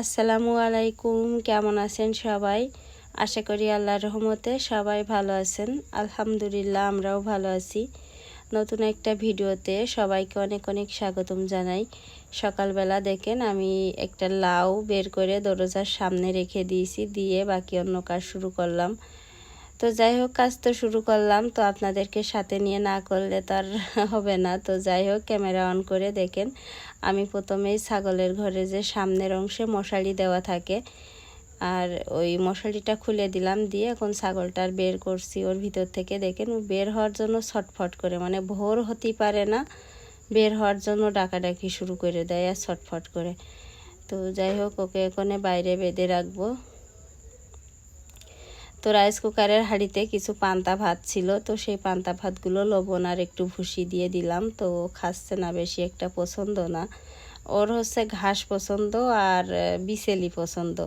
আসসালামু আলাইকুম, কেমন আছেন সবাই? আশা করি আল্লাহর রহমতে সবাই ভালো আছেন। আলহামদুলিল্লাহ, আমরাও ভালো আছি। নতুন একটা ভিডিওতে সবাইকে অনেক অনেক স্বাগতম জানাই। সকালবেলা দেখেন আমি একটা লাউ বের করে দরজার সামনে রেখে দিয়েছি, দিয়ে বাকি অন্য কাজ শুরু করলাম। তো যাই হোক, কাজ তো শুরু করলাম। তো আপনাদেরকে সাথে নিয়ে না করলে তো আর হবে না। তো যাই হোক, ক্যামেরা অন করে দেখেন, আমি প্রথমেই ছাগলের ঘরে যে সামনের অংশে মশালি দেওয়া থাকে, আর ওই মশালিটা খুলে দিলাম দিয়ে এখন ছাগলটার বের করছি। ওর ভিতর থেকে দেখেন, ও বের হওয়ার জন্য ছটফট করে মানে ভোর হতেই পারে না, বের হওয়ার জন্য ডাকাডাকি শুরু করে দেয় আর ছটফট করে। তো যাই হোক, ওকে এখানে বাইরে বেঁধে রাখব। তো রাইস কুকারের হাঁড়িতে কিছু পান্তা ভাত ছিল, তো সেই পান্তা ভাতগুলো লবণ আর একটু ভুসি দিয়ে দিলাম। তো খাচ্ছে না বেশি, একটা পছন্দ না। ওর হচ্ছে ঘাস পছন্দ আর বিছেলি পছন্দ।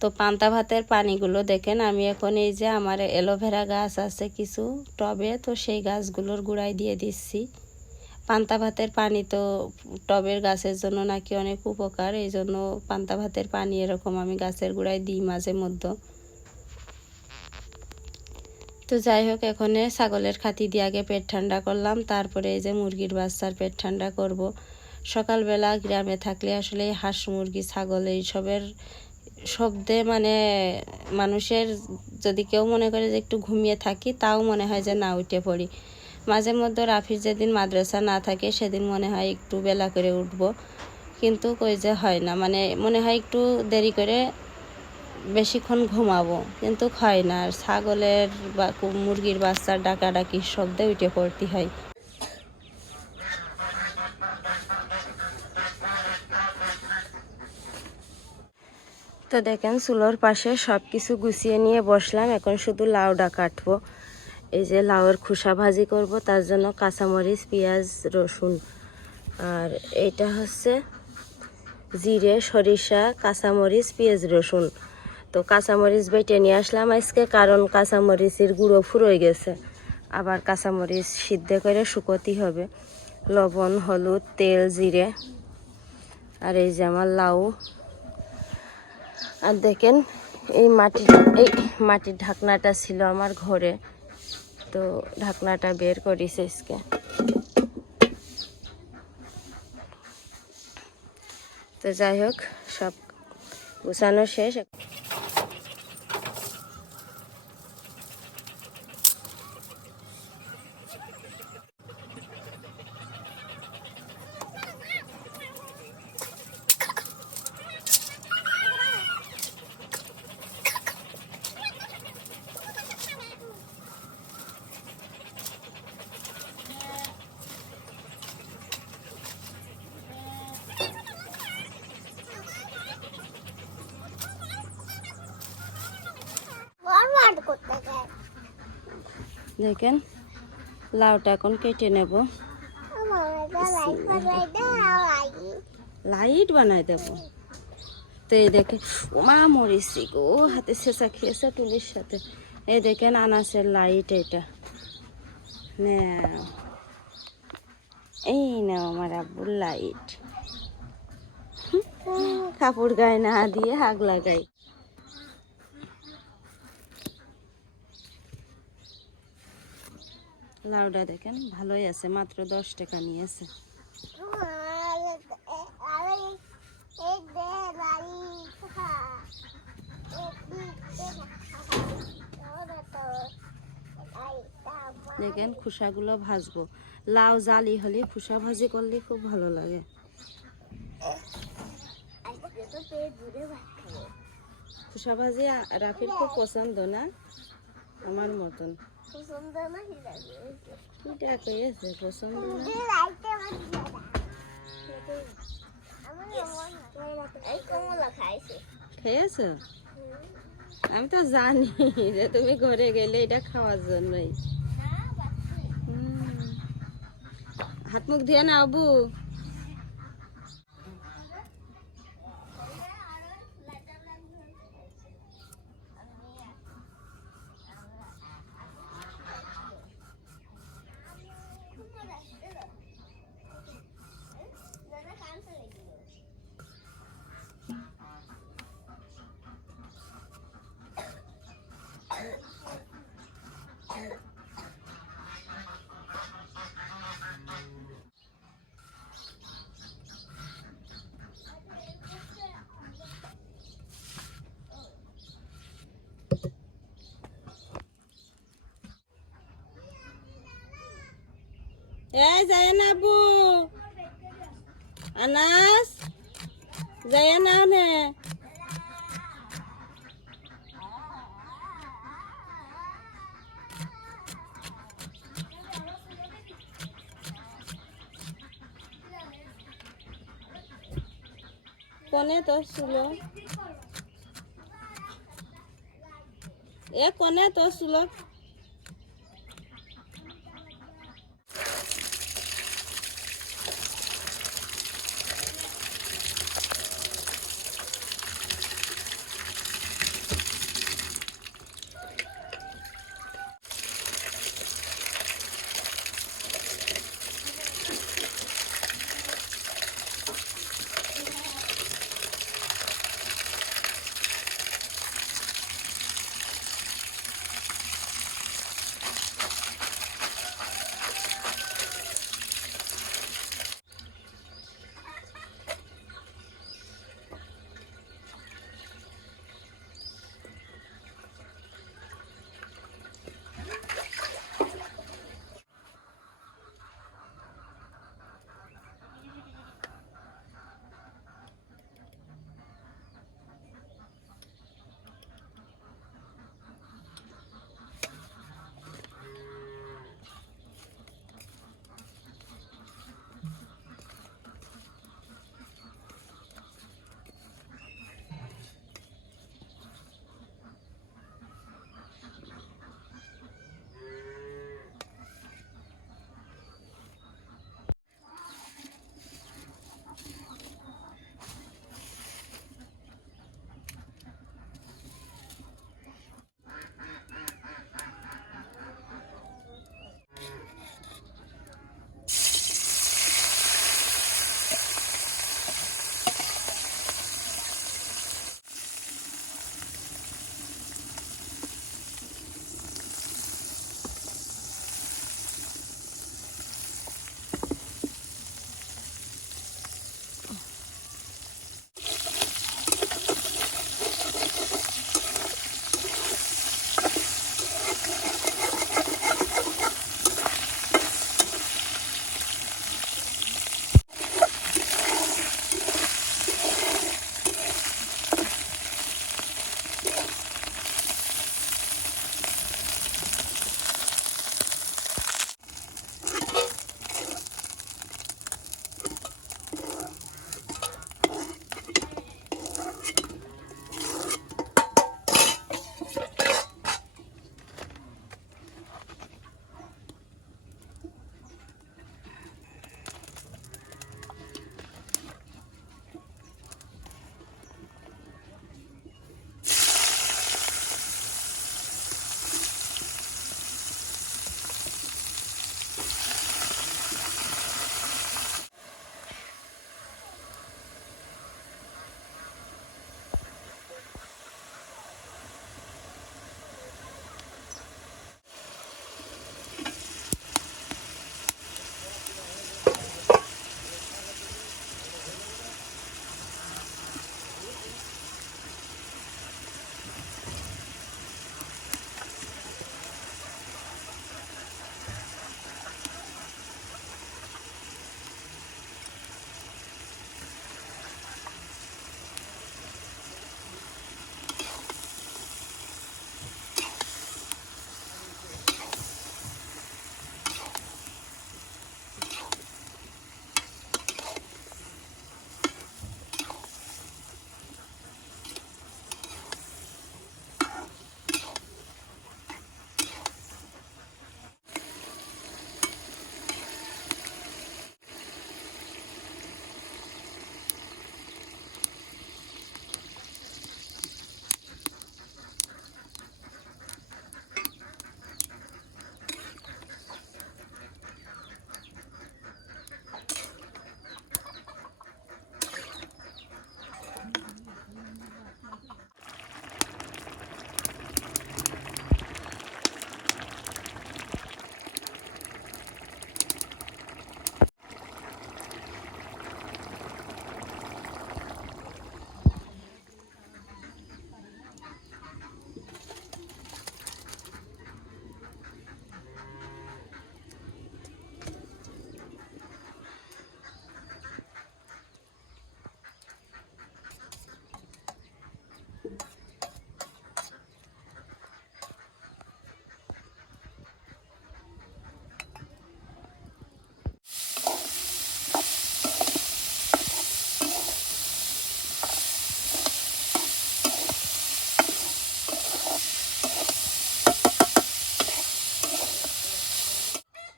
তো পান্তা ভাতের পানিগুলো দেখেন, আমি এখন এই যে আমার অ্যালোভেরা গাছ আছে কিছু টবে, তো সেই গাছগুলোর গুঁড়াই দিয়ে দিচ্ছি। পান্তা ভাতের পানি তো টবের গাছের জন্য নাকি অনেক উপকার, এই জন্য পান্তা ভাতের পানি এরকম আমি গাছের গোড়ায় দিই মাঝে মধ্যে। তো যাই হোক, এখানে ছাগলের খাতি দিয়ে আগে পেট ঠান্ডা করলাম, তারপরে এই যে মুরগির বাচ্চার পেট ঠান্ডা করব। সকালবেলা গ্রামে থাকলে আসলে হাঁস, মুরগি, ছাগল এইসবের শব্দে মানে মানুষের যদি কেউ মনে করে যে একটু ঘুমিয়ে থাকি, তাও মনে হয় যে না উঠে পড়ি। মাঝে মধ্যে রাফির যেদিন মাদ্রাসা না থাকে, সেদিন মনে হয় একটু বেলা করে উঠব। কিন্তু কই যে হয় না মানে মনে হয় একটু দেরি করে বেশিক্ষণ ঘুমাবো। কিন্তু হয় না, আর ছাগলের বা মুরগির বাচ্চার ডাকাডাকির শব্দে উঠে পড়তে হয়। তো দেখেন, চুলোর পাশে সব কিছু গুছিয়ে নিয়ে বসলাম, এখন শুধু লাউডা কাটবো। এই যে লাউয়ের খোসা ভাজি করব, তার জন্য কাঁচামরিচ, পেঁয়াজ, রসুন। আর এইটা হচ্ছে জিরে, সরিষা, কাঁচামরিচ, পেঁয়াজ, রসুন। তো কাঁচামরিচ বেটে নিয়ে আসলাম আজকে, কারণ কাঁচামরিচের গুঁড়ো ফুরোয় গেছে। আবার কাঁচামরিচ সিদ্ধ করে শুকোতে হবে। লবণ, হলুদ, তেল, জিরে। আর এই যে আমার লাউ। আর দেখেন, এই মাটির এই মাটির ঢাকনাটা ছিল আমার ঘরে। তো ঢাকনাটা বের করিস আজকে। তো যাই হোক সব গুছানো শেষ। দেখেন, লাউটা এখন কেটে নেব। লাইট বানাই দেব। তো এই দেখে মা মরিছি গো, হাতে শেষা খেয়েছে তুলির সাথে। এই দেখেন, আনাসের লাইট এটা। এই নাও আমার আব্বুর লাইট। কাপড় গায়ে না দিয়ে হাগ লাগাই লাউডা দেখেন, ভালোই আছে, মাত্র দশ টাকা নিয়েছে। দেখেন, খুসাগুলো ভাজবো। লাউ জালি হলে খুসা ভাজি করলে খুব ভালো লাগে। খুসা ভাজি রাফির খুব পছন্দ না? আমার মতন। এটা কয়েছে পছন্দ না খেয়েছ আমি তো জানি যে তুমি ঘরে গেলে এটা খাওয়ার জন্যই হাত মুখ দিয়ে না আবু এই যায় না আবু আনাস যায় না নে কোনে তো ছিল এ, কোনে তো ছিল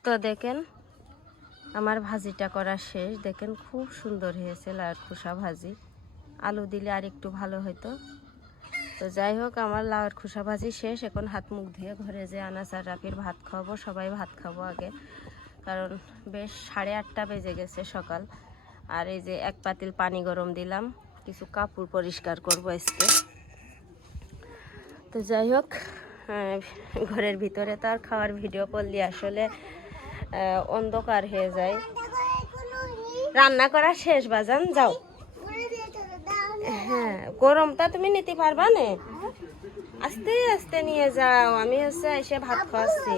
তো দেখেন, আমার ভাজিটা করা শেষ। দেখেন খুব সুন্দর হয়েছে লাউয়ের খোসা ভাজি। আলু দিলে আর একটু ভালো হতো তো যাই হোক, আমার লাউয়ের খোসা ভাজি শেষ। এখন হাত মুখ ধুয়ে ঘরে যে আনাচার রাপির ভাত খাব সবাই ভাত খাব আগে। কারণ বেশ সাড়ে আটটা বেজে গেছে সকাল। আর এই যে এক পাতিল পানি গরম দিলাম, কিছু কাপড় পরিষ্কার করব আজকে। তো যাই হোক ঘরের ভিতরে তো আর খাওয়ার ভিডিও করলে আসলে। অন্ধকার হয়ে যায়। রান্না করা শেষ বাজান যাও। হ্যাঁ গরমটা তুমি নিতে পারবা না? আস্তে আস্তে নিয়ে যাও। আমি হচ্ছে এসে ভাত খাওয়াচ্ছি।